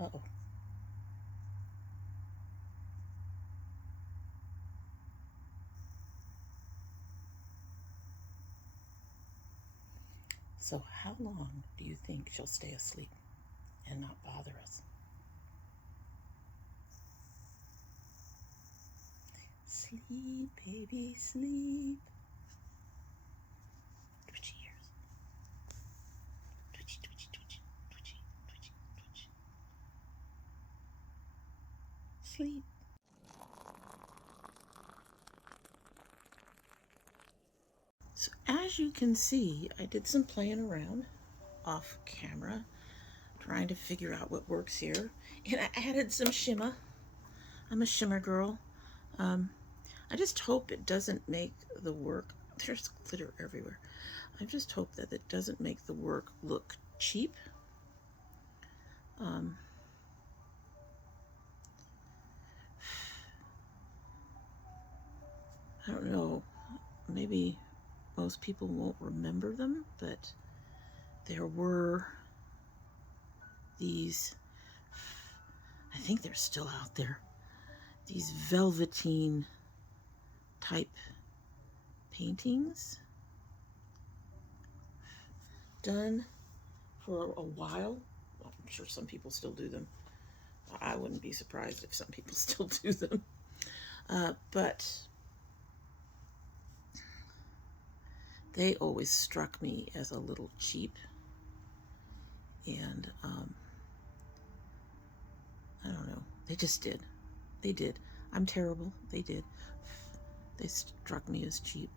Uh-oh. So how long do you think she'll stay asleep and not bother us? Sleep, baby, sleep. Twitchy ears. Twitchy, twitchy, twitchy, twitchy, twitchy, twitchy. Sleep. So as you can see, I did some playing around off camera, trying to figure out what works here. And I added some shimmer. I'm a shimmer girl. I just hope it doesn't make the work, there's glitter everywhere. I just hope that it doesn't make the work look cheap. I don't know, maybe most people won't remember them, but there were these, I think they're still out there, these velveteen type paintings done for a while. I'm sure some people still do them. I wouldn't be surprised if some people still do them. But they always struck me as a little cheap. And I don't know. They just did. They did. I'm terrible. They did. They struck me as cheap.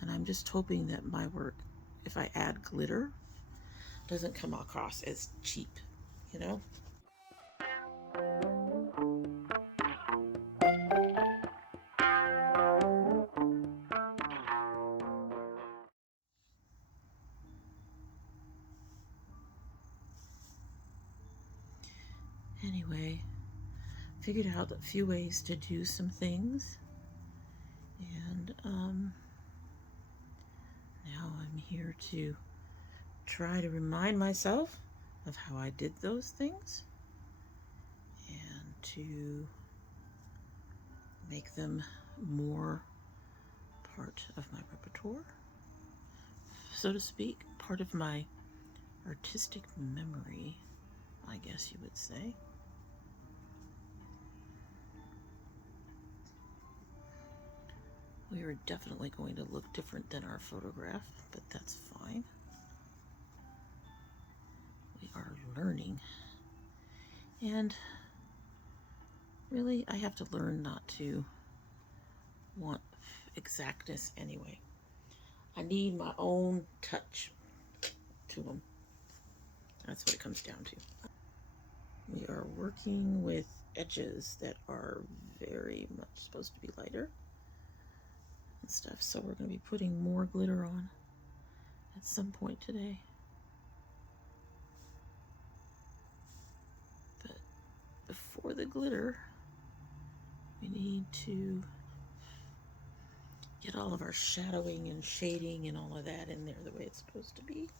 And I'm just hoping that my work, if I add glitter, doesn't come across as cheap, you know? Anyway, figured out a few ways to do some things. And now I'm here to try to remind myself of how I did those things and to make them more part of my repertoire, so to speak, part of my artistic memory, I guess you would say. We are definitely going to look different than our photograph, but that's fine. We are learning. And really, I have to learn not to want exactness anyway. I need my own touch to them. That's what it comes down to. We are working with edges that are very much supposed to be lighter and stuff, so we're going to be putting more glitter on at some point today. But before the glitter, we need to get all of our shadowing and shading and all of that in there the way it's supposed to be.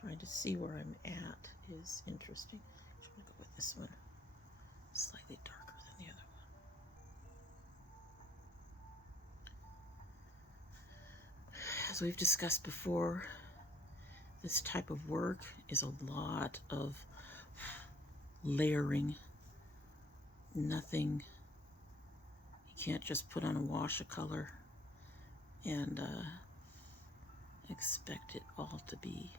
Trying to see where I'm at is interesting. I'm going to go with this one, slightly darker than the other one. As we've discussed before, this type of work is a lot of layering. Nothing, you can't just put on a wash of color and expect it all to be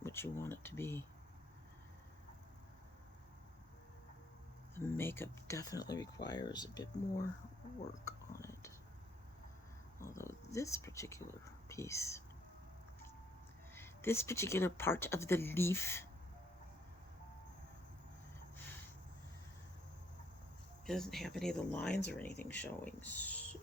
what you want it to be. The makeup definitely requires a bit more work on it. Although this particular piece, this particular part of the leaf doesn't have any of the lines or anything showing, so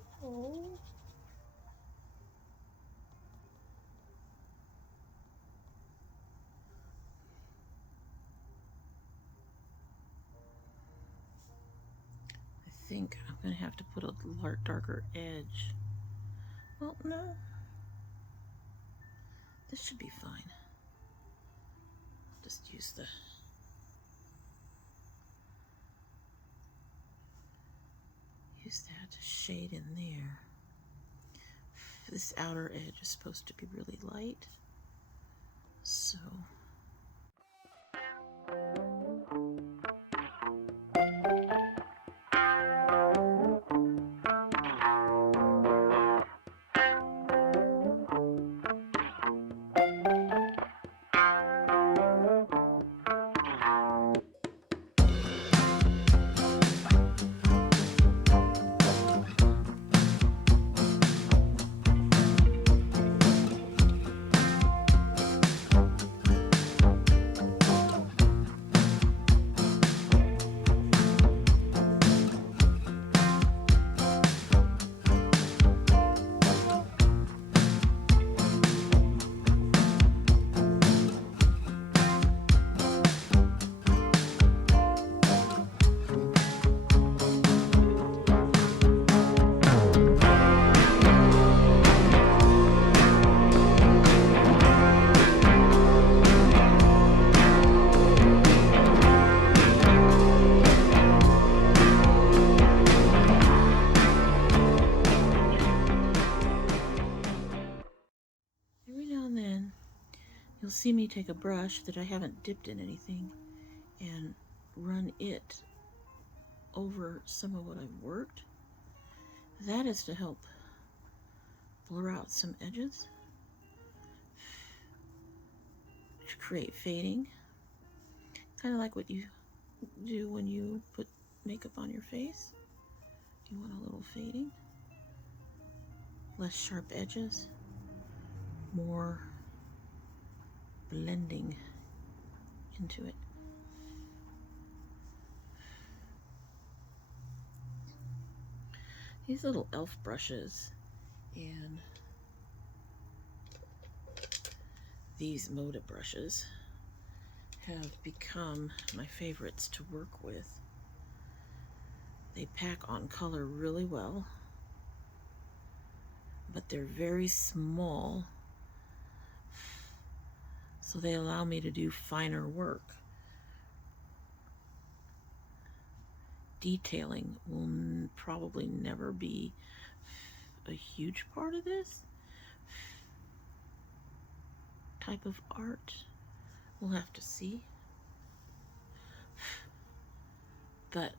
think I'm going to have to put a darker edge. Well, no. This should be fine. I'll just use that to shade in there. This outer edge is supposed to be really light, so every now and then you'll see me take a brush that I haven't dipped in anything and run it over some of what I've worked. That is to help blur out some edges, to create fading, kind of like what you do when you put makeup on your face. You want a little fading, less sharp edges, more blending into it. These little elf brushes and these Moda brushes have become my favorites to work with. They pack on color really well, but they're very small, so they allow me to do finer work. Detailing will probably never be a huge part of this type of art. We'll have to see. But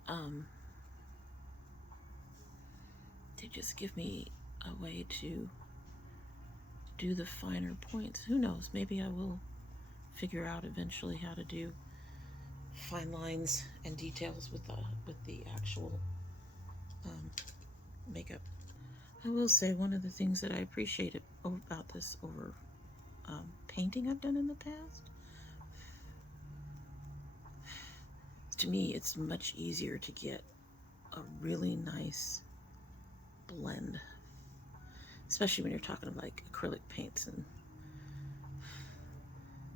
they just give me a way to do the finer points. Who knows, maybe I will figure out eventually how to do fine lines and details with the actual makeup. I will say one of the things that I appreciate about this over painting I've done in the past, to me it's much easier to get a really nice blend, especially when you're talking like acrylic paints and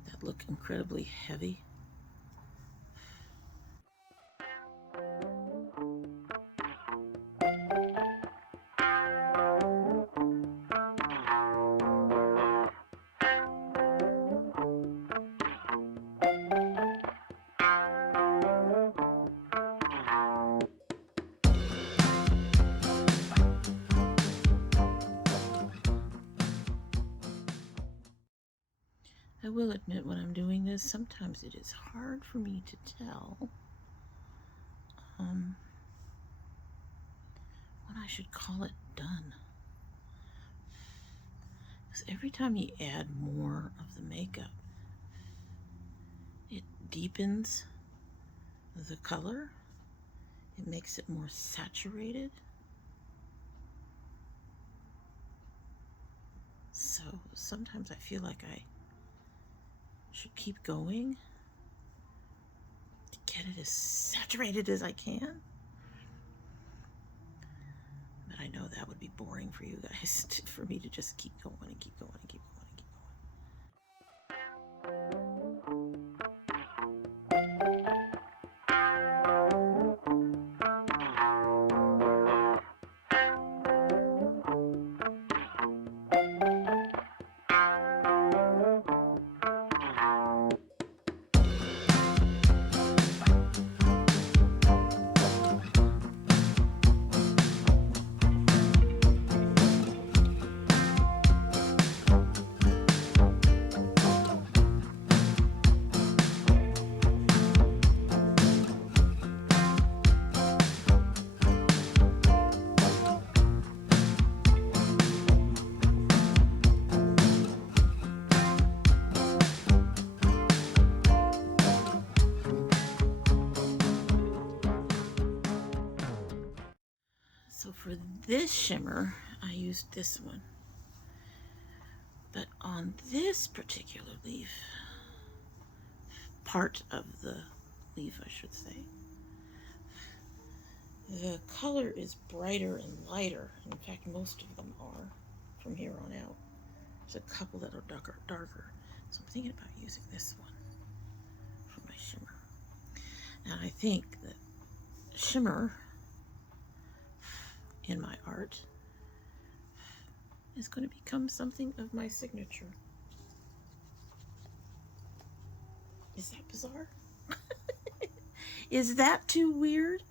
that look incredibly heavy. I will admit when I'm doing this, sometimes it is hard for me to tell when I should call it done. Because every time you add more of the makeup, it deepens the color. It makes it more saturated. So sometimes I feel like I should keep going to get it as saturated as I can. But I know that would be boring for you guys, for me to just keep going and keep going and keep going and keep going. For this shimmer, I used this one. But on this particular leaf, part of the leaf, I should say, the color is brighter and lighter. In fact, most of them are from here on out. There's a couple that are darker. So I'm thinking about using this one for my shimmer. And I think that shimmer in my art is going to become something of my signature. Is that bizarre? Is that too weird?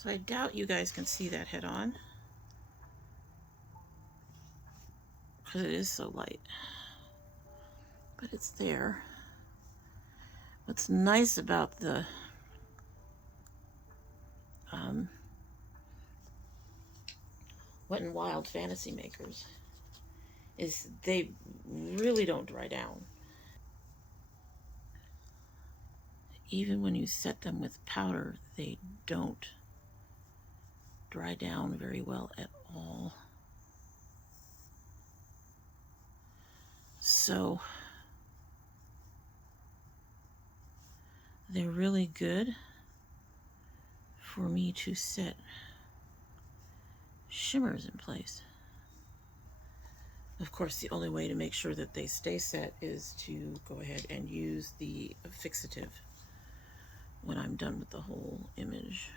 So I doubt you guys can see that head on because it is so light, but it's there. What's nice about the Wet n Wild Fantasy Makers is they really don't dry down. Even when you set them with powder, they don't dry down very well at all. So they're really good for me to set shimmers in place. Of course, the only way to make sure that they stay set is to go ahead and use the fixative when I'm done with the whole image.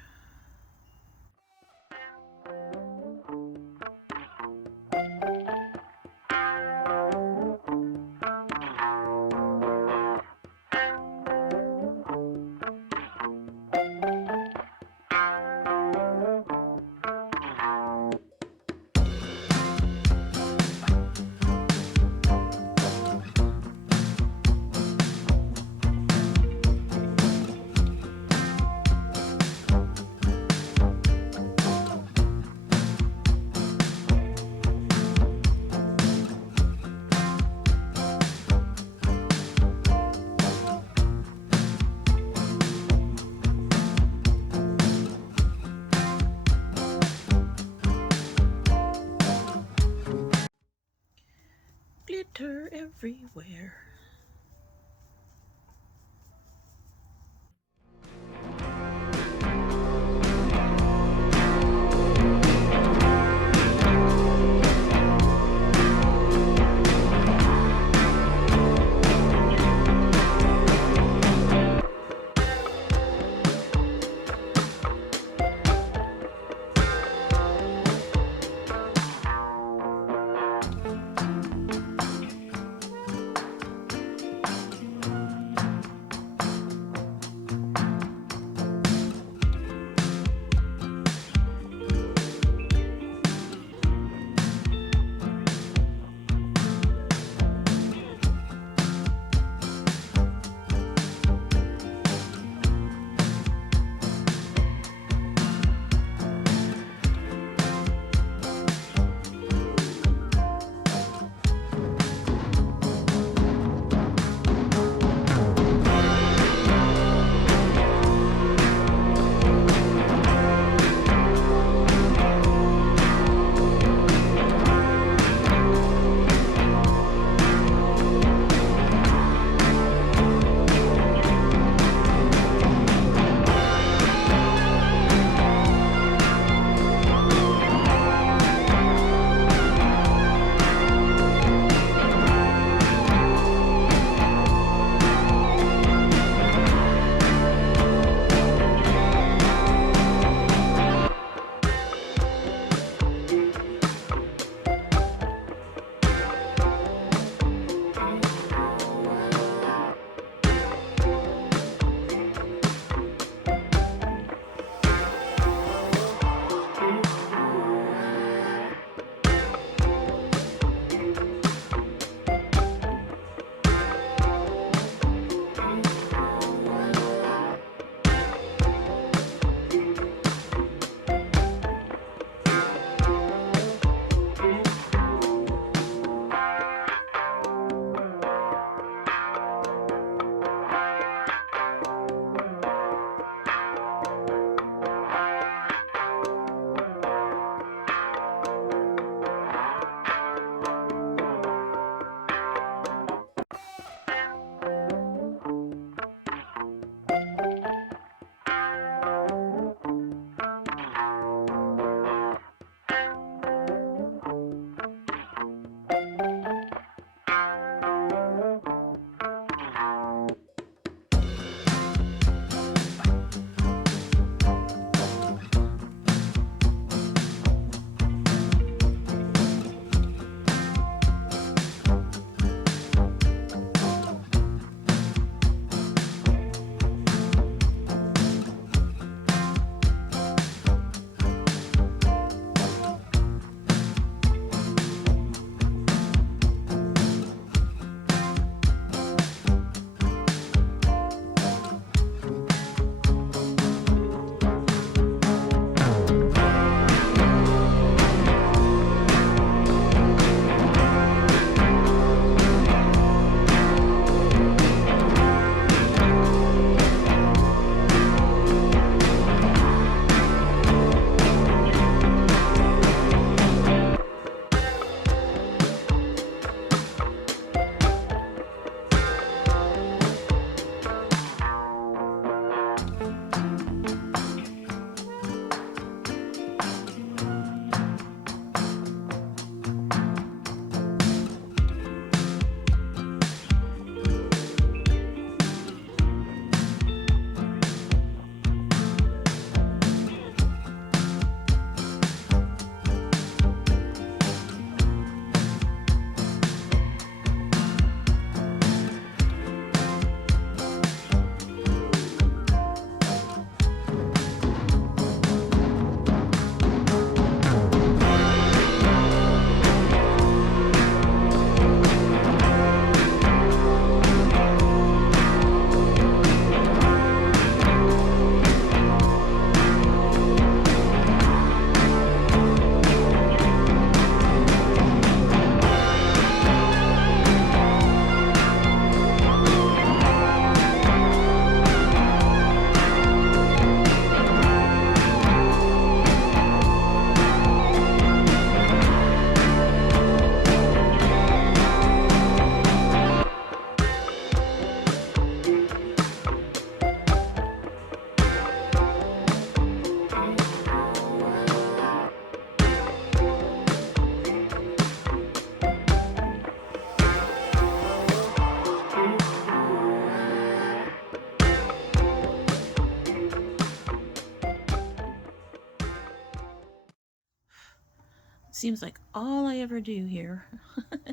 Seems like all I ever do here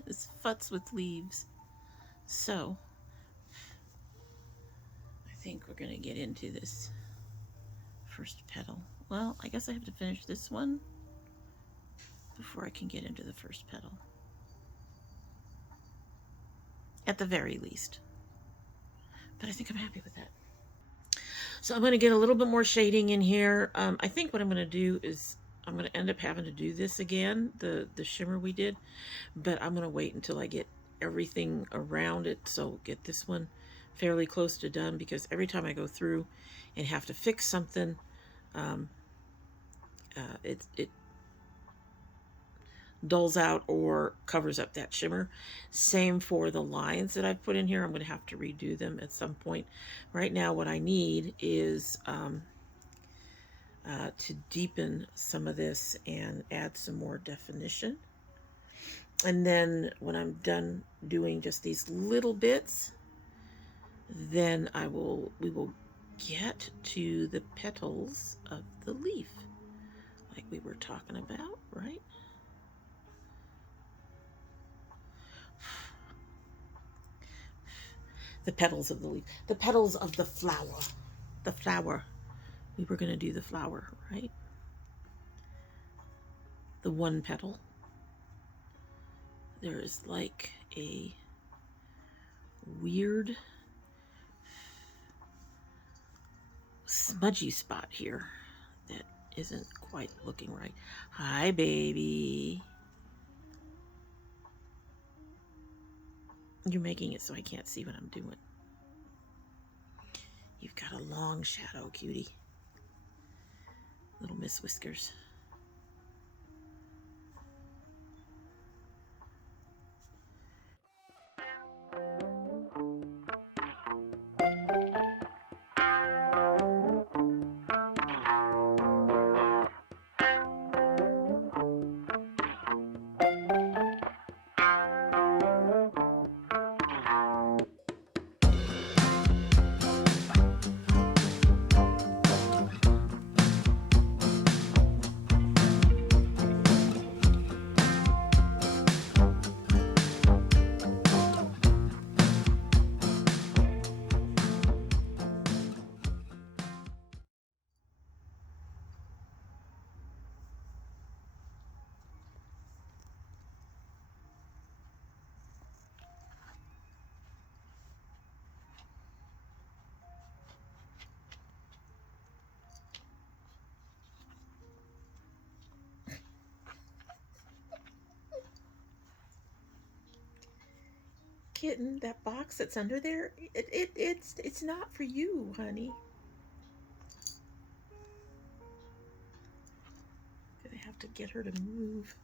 is futz with leaves. So I think we're going to get into this first petal. Well, I guess I have to finish this one before I can get into the first petal. At the very least. But I think I'm happy with that. So I'm going to get a little bit more shading in here. I think what I'm going to do is I'm going to end up having to do this again, the shimmer we did. But I'm going to wait until I get everything around it. So get this one fairly close to done, because every time I go through and have to fix something, it dulls out or covers up that shimmer. Same for the lines that I've put in here. I'm going to have to redo them at some point. Right now what I need is to deepen some of this and add some more definition. And then when I'm done doing just these little bits, then we will get to the petals of the leaf like we were talking about, right? The petals of the leaf, the petals of the flower, the flower. We were going to do the flower, right? The one petal. There is like a weird smudgy spot here that isn't quite looking right. Hi, baby. You're making it so I can't see what I'm doing. You've got a long shadow, cutie. Little Miss Whiskers. Kitten, that box that's under there, it's not for you, honey. Gonna have to get her to move.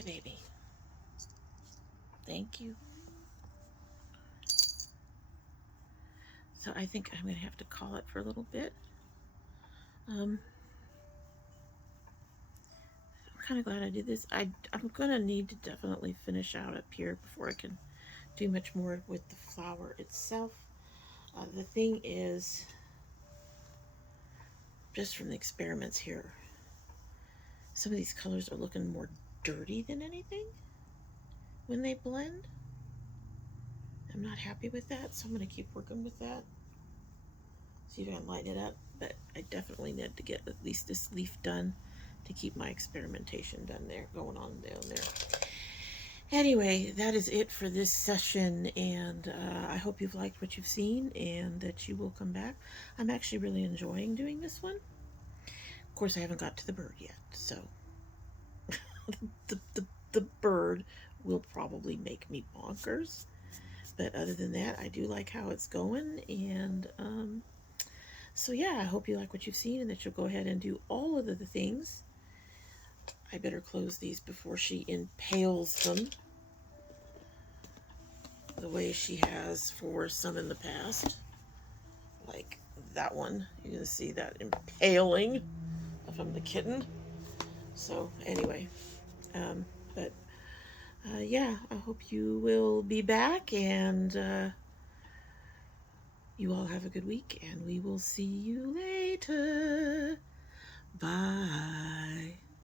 Hi, baby. Thank you. So I think I'm going to have to call it for a little bit. I'm kind of glad I did this. I'm going to need to definitely finish out up here before I can do much more with the flower itself. The thing is, just from the experiments here, some of these colors are looking more dirty than anything when they blend. I'm not happy with that, so I'm going to keep working with that. See if I can lighten it up, but I definitely need to get at least this leaf done to keep my experimentation done there, going on down there. Anyway, that is it for this session, and I hope you've liked what you've seen and that you will come back. I'm actually really enjoying doing this one. Of course, I haven't got to the bird yet, so the bird will probably make me bonkers. But other than that, I do like how it's going, and so yeah, I hope you like what you've seen and that you'll go ahead and do all of the things. I better close these before she impales them the way she has for some in the past. Like that one. You can see that impaling from the kitten. So anyway, but yeah, I hope you will be back, and you all have a good week, and we will see you later. Bye.